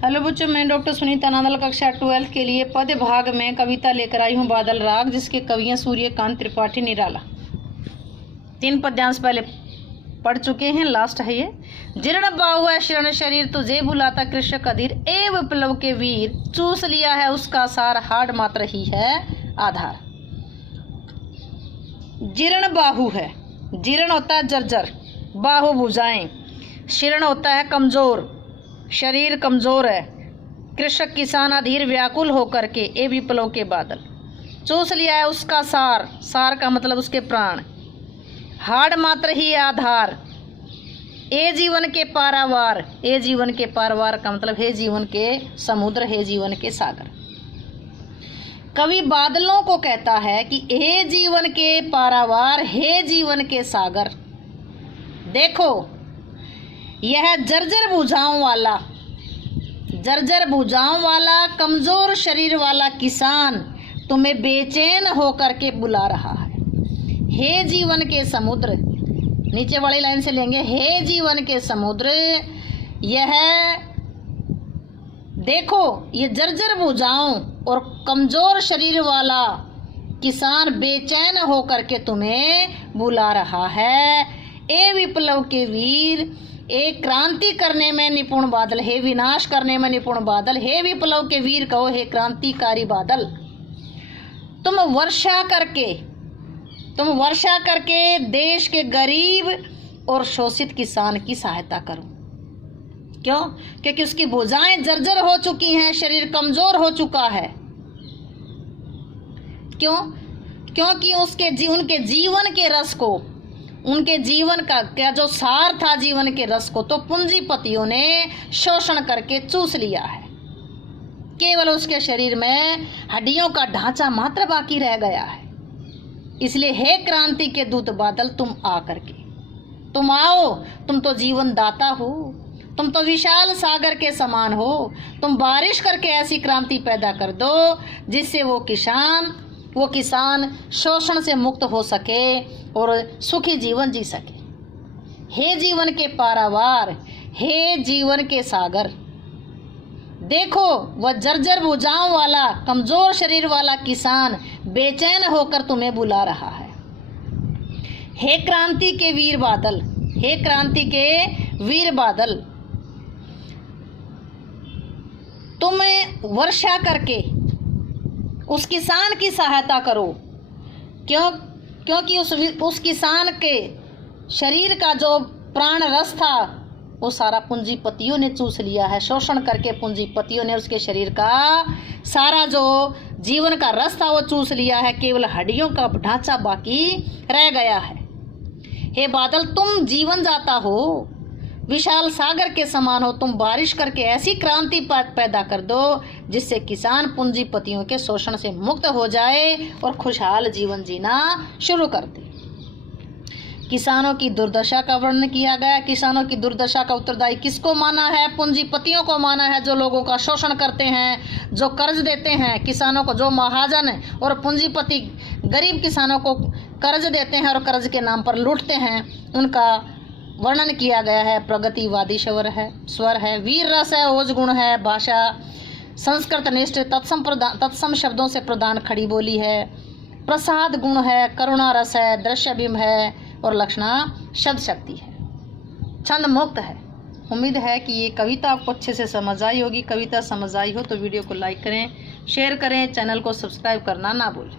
Hello बच्चों, मैं doctor Sunita Nandal कक्षा 12 के लिए पद्य भाग में कविता लेकर आई हूँ बादल राग, जिसके कवि हैं सूर्यकांत त्रिपाठी निराला। 3 पद्यांश पहले पढ़ चुके हैं, लास्ट है ये। जीर्ण बाहु है शरण शरीर, तुझे बुलाता कृष्ण कदीर, ए विप्लव के वीर, चूस लिया है उसका सार, हाड़ मात्र ही है आधार। जीर्ण बाहु है, जीर्ण होता है जर्जर, बाहु भुजाएं, शीर्ण होता है कमजोर, शरीर कमजोर है। कृषक किसान अधीर व्याकुल होकर के, ए विप्लव के बादल, चूस लिया है उसका सार, सार का मतलब उसके प्राण, हाड़ मात्र ही आधार, ए जीवन के पारावार, ए जीवन के पारावार का मतलब हे जीवन के समुद्र, हे जीवन के सागर। कवि बादलों को कहता है कि हे जीवन के पारावार, हे जीवन के सागर। देखो, यह जर्जर भुजाओं वाला, जर्जर भुजाओं वाला कमजोर शरीर वाला किसान तुम्हें बेचैन होकर के बुला रहा है। हे जीवन के समुद्र, नीचे वाली लाइन से लेंगे, हे जीवन के समुद्र, यह देखो, ये जर्जर भुजाओं और कमजोर शरीर वाला किसान बेचैन होकर के तुम्हें बुला रहा है। ए विप्लव के वीर, एक क्रांति करने में निपुण बादल, हे विनाश करने में निपुण बादल, हे विप्लव के वीर कहो, हे क्रांतिकारी बादल, तुम वर्षा करके देश के गरीब और शोषित किसान की सहायता करो। क्यों? क्योंकि उसकी भुजाएं जर्जर हो चुकी हैं, शरीर कमजोर हो चुका है। क्यों? क्योंकि उनके जीवन के रस को, उनके जीवन का क्या जो सार था जीवन के रस को, तो पूंजीपतियों ने शोषण करके चूस लिया है। केवल उसके शरीर में हड्डियों का ढांचा मात्र बाकी रह गया है। इसलिए हे क्रांति के दूत बादल, तुम आकर के, तुम आओ, तुम तो जीवन दाता हो, तुम तो विशाल सागर के समान हो, तुम बारिश करके ऐसी क्रांति पैदा कर दो जिससे वो किसान शोषण से मुक्त हो सके और सुखी जीवन जी सके। हे जीवन के पारावार, हे जीवन के सागर, देखो वह जर्जर भुजाओं वाला कमजोर शरीर वाला किसान बेचैन होकर तुम्हें बुला रहा है। हे क्रांति के वीर बादल, हे क्रांति के वीर बादल, तुम वर्षा करके उस किसान की सहायता करो। क्योंकि उस किसान के शरीर का जो प्राण रस था वो सारा पूंजीपतियों ने चूस लिया है। शोषण करके पूंजीपतियों ने उसके शरीर का सारा जो जीवन का रस था वो चूस लिया है। केवल हड्डियों का ढांचा बाकी रह गया है। हे बादल, तुम जीवन जाता हो, विशाल सागर के समान हो, तुम बारिश करके ऐसी क्रांति पैदा कर दो जिससे किसान पूंजीपतियों के शोषण से मुक्त हो जाए और खुशहाल जीवन जीना शुरू कर दे। किसानों की दुर्दशा का वर्णन किया गया। किसानों की दुर्दशा का उत्तरदायी किसको माना है? पूंजीपतियों को माना है, जो लोगों का शोषण करते हैं, जो कर्ज देते हैं किसानों को, जो महाजन और पूंजीपति गरीब किसानों को कर्ज देते हैं और कर्ज के नाम पर लूटते हैं, उनका वर्णन किया गया है। प्रगतिवादी स्वर है, वीर रस है, ओज गुण है, भाषा संस्कृत निष्ठ तत्सम शब्दों से प्रदान खड़ी बोली है, प्रसाद गुण है, करुणा रस है, दृश्य बिंब है और लक्षणा शब्द शक्ति है, छंद मुक्त है। उम्मीद है कि ये कविता आपको अच्छे से समझ आई होगी। कविता समझ आई हो तो वीडियो को लाइक करें, शेयर करें, चैनल को सब्सक्राइब करना ना भूलें।